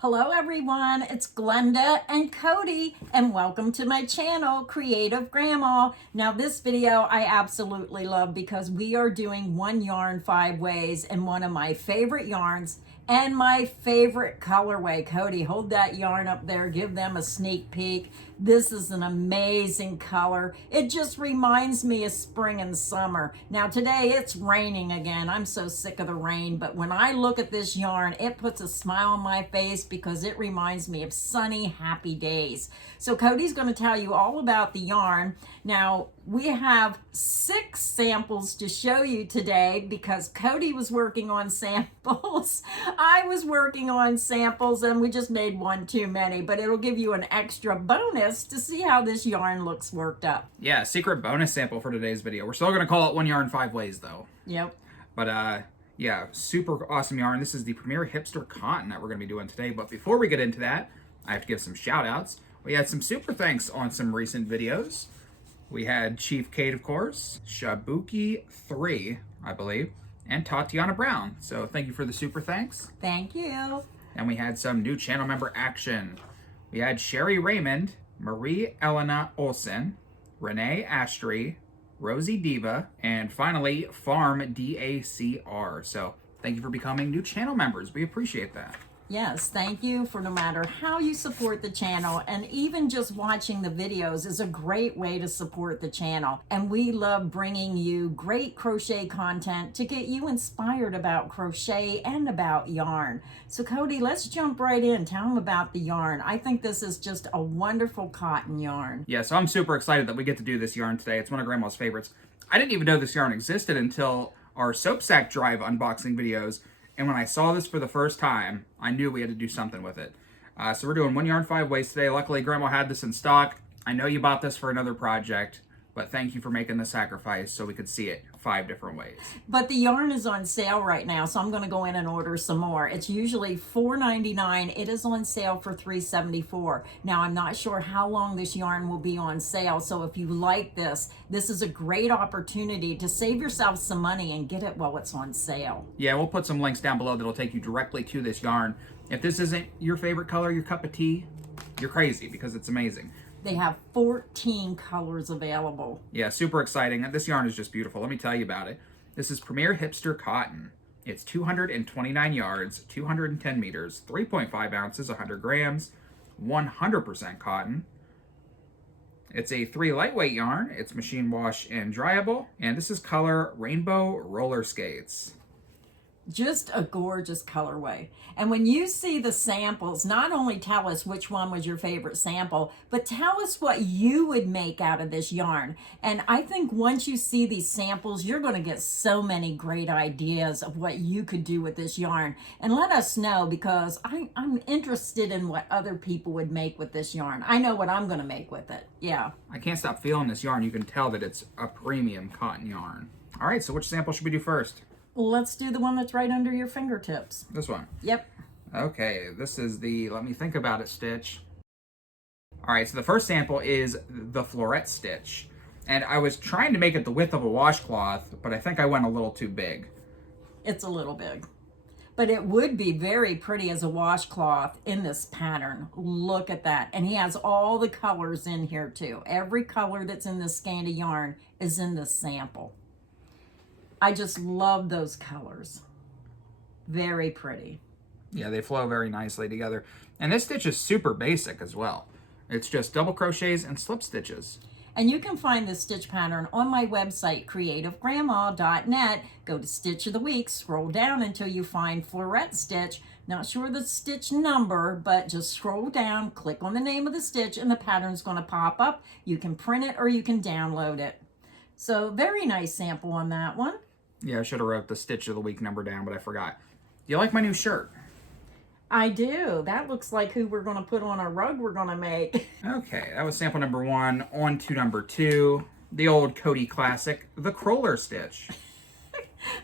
Hello everyone, it's Glenda and Cody and welcome to my channel, Creative Grandma. Now this video I absolutely love because we are doing one yarn 5 ways and one of my favorite yarns and my favorite colorway. Cody, hold that yarn up there, give them a sneak peek. This is an amazing color. It just reminds me of spring and summer. Now today it's raining again. I'm so sick of the rain, but when I look at this yarn, it puts a smile on my face because it reminds me of sunny, happy days. So Cody's going to tell you all about the yarn. Now we have 6 samples to show you today because Cody was working on samples. I was working on samples and we just made one too many, but it'll give you an extra bonus to see how this yarn looks worked up. Yeah, secret bonus sample for today's video. We're still going to call it one yarn 5 ways though. Yep. But yeah, super awesome yarn. This is the Premier Hipster cotton that we're going to be doing today. But before we get into that, I have to give some shout outs. We had some super thanks on some recent videos. We had Chief Kate, of course, Shabuki3, I believe, and Tatiana Brown. So thank you for the super thanks. Thank you. And we had some new channel member action. We had Sherry Raymond, Marie Elena Olsen, Renee Astry, Rosie Diva, and finally Farm DACR. So thank you for becoming new channel members. We appreciate that. Yes, thank you for no matter how you support the channel, and even just watching the videos is a great way to support the channel. And we love bringing you great crochet content to get you inspired about crochet and about yarn. So Cody, let's jump right in. Tell them about the yarn. I think this is just a wonderful cotton yarn. Yeah, so I'm super excited that we get to do this yarn today. It's one of Grandma's favorites. I didn't even know this yarn existed until our soap sack drive unboxing videos. And when I saw this for the first time, I knew we had to do something with it. So we're doing one yarn 5 ways today. Luckily, Grandma had this in stock. I know you bought this for another project, but thank you for making the sacrifice so we could see it 5 different ways. But the yarn is on sale right now, so I'm going to go in and order some more. It's usually $4.99. It is on sale for $3.74. Now, I'm not sure how long this yarn will be on sale, so if you like this, this is a great opportunity to save yourself some money and get it while it's on sale. Yeah, we'll put some links down below that'll take you directly to this yarn. If this isn't your favorite color, your cup of tea, you're crazy because it's amazing. They have 14 colors available. Yeah, super exciting. This yarn is just beautiful. Let me tell you about it. This is Premier Hipster cotton. It's 229 yards, 210 meters, 3.5 ounces, 100 grams, 100% cotton. It's a 3 lightweight yarn. It's machine wash and dryable. And this is color Rainbow Rollerskates. Just a gorgeous colorway. And when you see the samples, not only tell us which one was your favorite sample, but tell us what you would make out of this yarn. And I think once you see these samples, you're going to get so many great ideas of what you could do with this yarn. And let us know, because I'm interested in what other people would make with this yarn. I know what I'm going to make with it. Yeah. I can't stop feeling this yarn. You can tell that it's a premium cotton yarn. All right, so which sample should we do first? Well, let's do the one that's right under your fingertips. This one? Yep. Okay, this is the let me think about it stitch. All right, so the first sample is the floret stitch. And I was trying to make it the width of a washcloth, but I think I went a little too big. It's a little big. But it would be very pretty as a washcloth in this pattern. Look at that. And he has all the colors in here too. Every color that's in this skein of yarn is in this sample. I just love those colors. Very pretty. Yeah, they flow very nicely together. And this stitch is super basic as well. It's just double crochets and slip stitches. And you can find this stitch pattern on my website, creativegrandma.net. Go to Stitch of the Week, scroll down until you find floret stitch. Not sure the stitch number, but just scroll down, click on the name of the stitch, and the pattern's going to pop up. You can print it or you can download it. So very nice sample on that one. Yeah, I should have wrote the Stitch of the Week number down, but I forgot. Do you like my new shirt? I do. That looks like who we're going to put on our rug we're going to make. Okay, that was sample number 1. On to number 2. The old Cody classic, the Crawler stitch.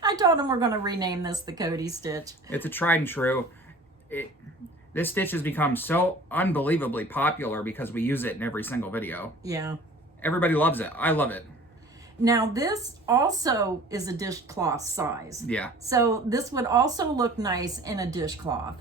I told him we're going to rename this the Cody stitch. It's a tried and true. This stitch has become so unbelievably popular because we use it in every single video. Yeah. Everybody loves it. I love it. Now this also is a dishcloth size. Yeah. So this would also look nice in a dishcloth.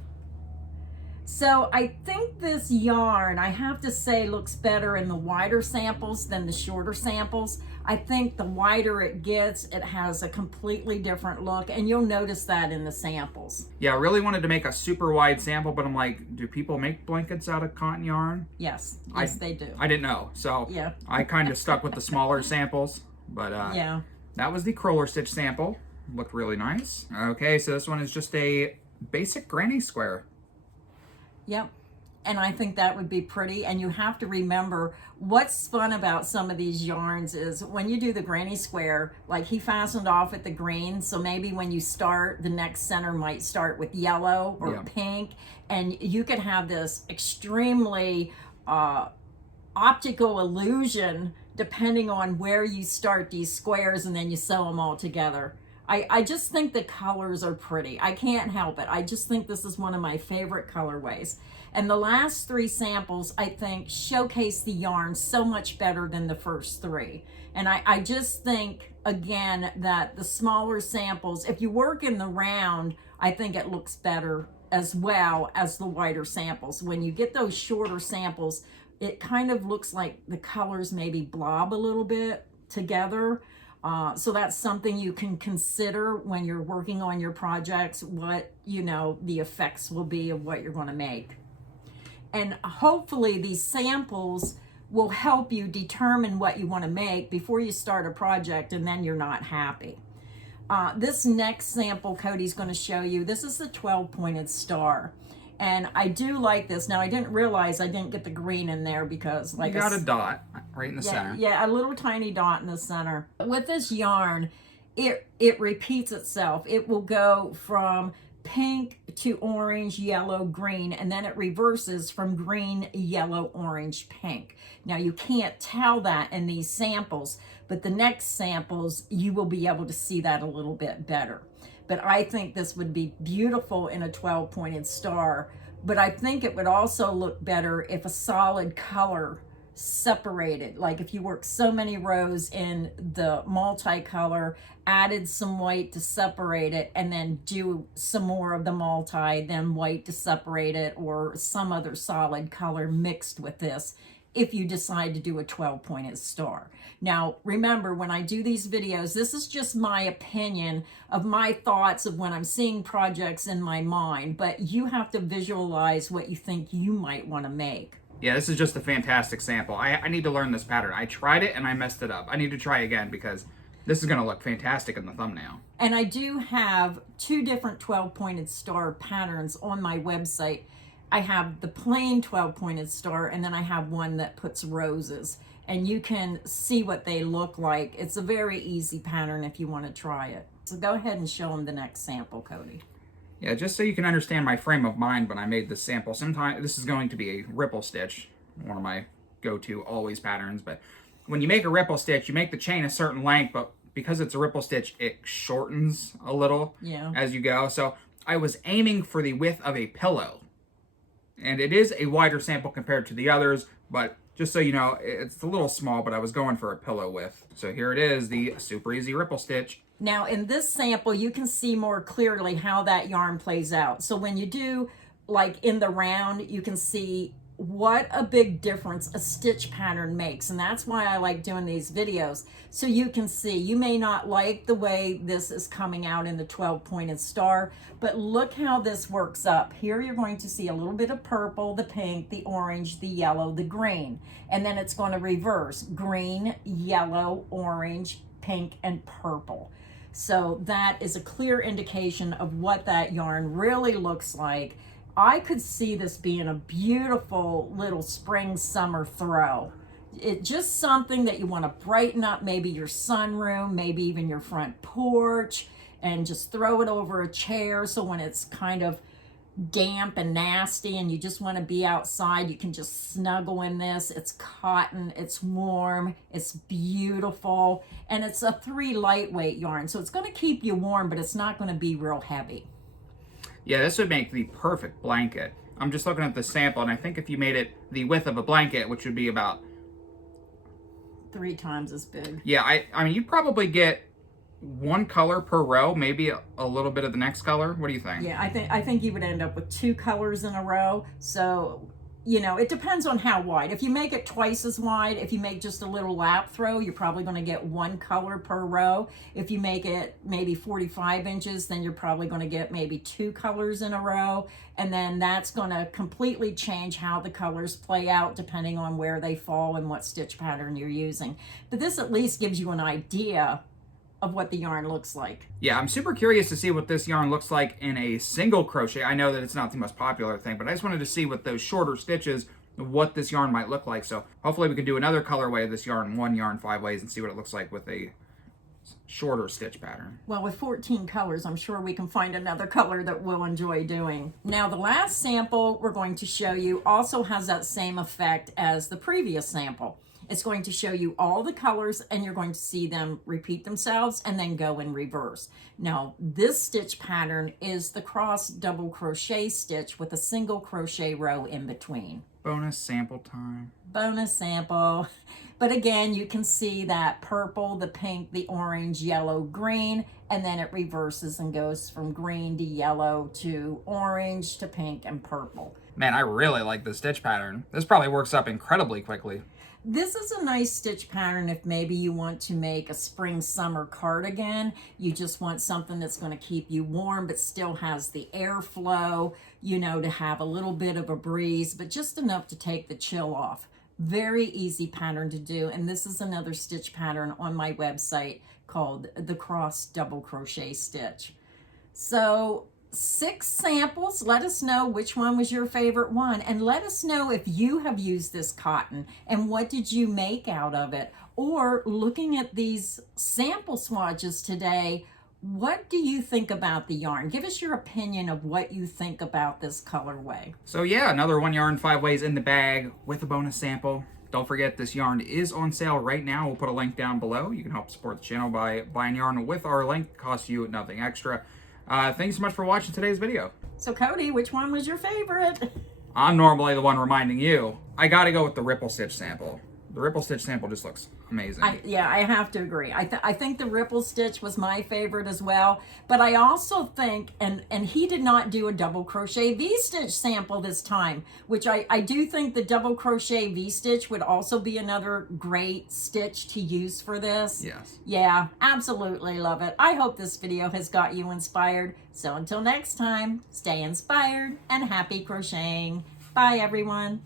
So I think this yarn, I have to say, looks better in the wider samples than the shorter samples. I think the wider it gets, it has a completely different look, and you'll notice that in the samples. Yeah, I really wanted to make a super wide sample, but I'm like, do people make blankets out of cotton yarn? Yes, they do. I didn't know, so Yeah. I kind of stuck with the smaller samples, but Yeah. that was the roller stitch sample. Looked really nice. Okay, so this one is just a basic granny square. Yep. And I think that would be pretty. And you have to remember what's fun about some of these yarns is when you do the granny square, like he fastened off at the green. So maybe when you start, the next center might start with yellow or pink. And you could have this extremely optical illusion depending on where you start these squares and then you sew them all together. I just think the colors are pretty. I can't help it. I just think this is one of my favorite colorways. And the last three samples, I think, showcase the yarn so much better than the first three. And I just think, again, that the smaller samples, if you work in the round, I think it looks better as well as the wider samples. When you get those shorter samples, it kind of looks like the colors maybe blob a little bit together. So that's something you can consider when you're working on your projects, what, the effects will be of what you're going to make. And hopefully these samples will help you determine what you want to make before you start a project and then you're not happy. This next sample Cody's going to show you, this is the 12-pointed star. And I do like this. Now, I didn't realize I didn't get the green in there because you got a dot right in the center. Yeah, a little tiny dot in the center. With this yarn, it repeats itself. It will go from pink to orange, yellow, green, and then it reverses from green, yellow, orange, pink. Now, you can't tell that in these samples, but the next samples, you will be able to see that a little bit better. But I think this would be beautiful in a 12-pointed star. But I think it would also look better if a solid color separated. Like if you work so many rows in the multicolor, added some white to separate it, and then do some more of the multi, then white to separate it, or some other solid color mixed with this, if you decide to do a 12-pointed star. Now, remember, when I do these videos, this is just my opinion of my thoughts of when I'm seeing projects in my mind, but you have to visualize what you think you might want to make. Yeah, this is just a fantastic sample. I need to learn this pattern. I tried it and I messed it up. I need to try again because this is going to look fantastic in the thumbnail. And I do have two different 12-pointed star patterns on my website. I have the plain 12-pointed star, and then I have one that puts roses. And you can see what they look like. It's a very easy pattern if you want to try it. So go ahead and show them the next sample, Cody. Yeah, just so you can understand my frame of mind when I made this sample. Sometimes this is going to be a ripple stitch, one of my go-to always patterns. But when you make a ripple stitch, you make the chain a certain length, but because it's a ripple stitch, it shortens a little as you go. So I was aiming for the width of a pillow. And it is a wider sample compared to the others, but just so you know, it's a little small, but I was going for a pillow width. So here it is, the super easy ripple stitch. Now in this sample, you can see more clearly how that yarn plays out. So when you do, like in the round, you can see what a big difference a stitch pattern makes. And that's why I like doing these videos. So you can see, you may not like the way this is coming out in the 12-pointed star, but look how this works up. Here you're going to see a little bit of purple, the pink, the orange, the yellow, the green. And then it's going to reverse, green, yellow, orange, pink, and purple. So that is a clear indication of what that yarn really looks like. I could see this being a beautiful little spring summer throw. It's just something that you want to brighten up, maybe your sunroom, maybe even your front porch, and just throw it over a chair. So when it's kind of damp and nasty and you just want to be outside, you can just snuggle in this. It's cotton, it's warm, it's beautiful, and it's a 3 lightweight yarn. So it's going to keep you warm, but it's not going to be real heavy. Yeah, this would make the perfect blanket. I'm just looking at the sample, and I think if you made it the width of a blanket, which would be about 3 times as big. Yeah, I mean, you'd probably get one color per row, maybe a little bit of the next color. What do you think? Yeah, I think you would end up with 2 colors in a row. So, you know, it depends on how wide. If you make it twice as wide, if you make just a little lap throw, you're probably going to get 1 color per row. If you make it maybe 45 inches, then you're probably going to get maybe 2 colors in a row. And then that's going to completely change how the colors play out depending on where they fall and what stitch pattern you're using. But this at least gives you an idea of what the yarn looks like. Yeah, I'm super curious to see what this yarn looks like in a single crochet. I know that it's not the most popular thing, but I just wanted to see with those shorter stitches what this yarn might look like. So hopefully we can do another colorway of this yarn, 1 yarn 5 ways, and see what it looks like with a shorter stitch pattern. Well, with 14 colors, I'm sure we can find another color that we'll enjoy doing. Now, the last sample we're going to show you also has that same effect as the previous sample. It's going to show you all the colors, and you're going to see them repeat themselves and then go in reverse. Now, this stitch pattern is the cross double crochet stitch with a single crochet row in between. Bonus sample time. Bonus sample. But again, you can see that purple, the pink, the orange, yellow, green, and then it reverses and goes from green to yellow to orange to pink and purple. Man, I really like this stitch pattern. This probably works up incredibly quickly. This is a nice stitch pattern if maybe you want to make a spring summer cardigan. You just want something that's going to keep you warm but still has the airflow, you know, to have a little bit of a breeze, but just enough to take the chill off. Very easy pattern to do, and this is another stitch pattern on my website called the cross double crochet stitch. So 6 samples. Let us know which one was your favorite one, and let us know if you have used this cotton and what did you make out of it. Or looking at these sample swatches today, what do you think about the yarn? Give us your opinion of what you think about this colorway. So yeah, another 1 yarn 5 ways in the bag with a bonus sample. Don't forget, this yarn is on sale right now. We'll put a link down below. You can help support the channel by buying yarn with our link. It costs you nothing extra. Thanks so much for watching today's video. So Cody, which one was your favorite? I'm normally the one reminding you. I gotta go with the ripple stitch sample. The ripple stitch sample just looks amazing. Yeah, I have to agree. I think the ripple stitch was my favorite as well. But I also think, and he did not do a double crochet V-stitch sample this time, which I do think the double crochet V-stitch would also be another great stitch to use for this. Yes. Yeah, absolutely love it. I hope this video has got you inspired. So until next time, stay inspired and happy crocheting. Bye, everyone.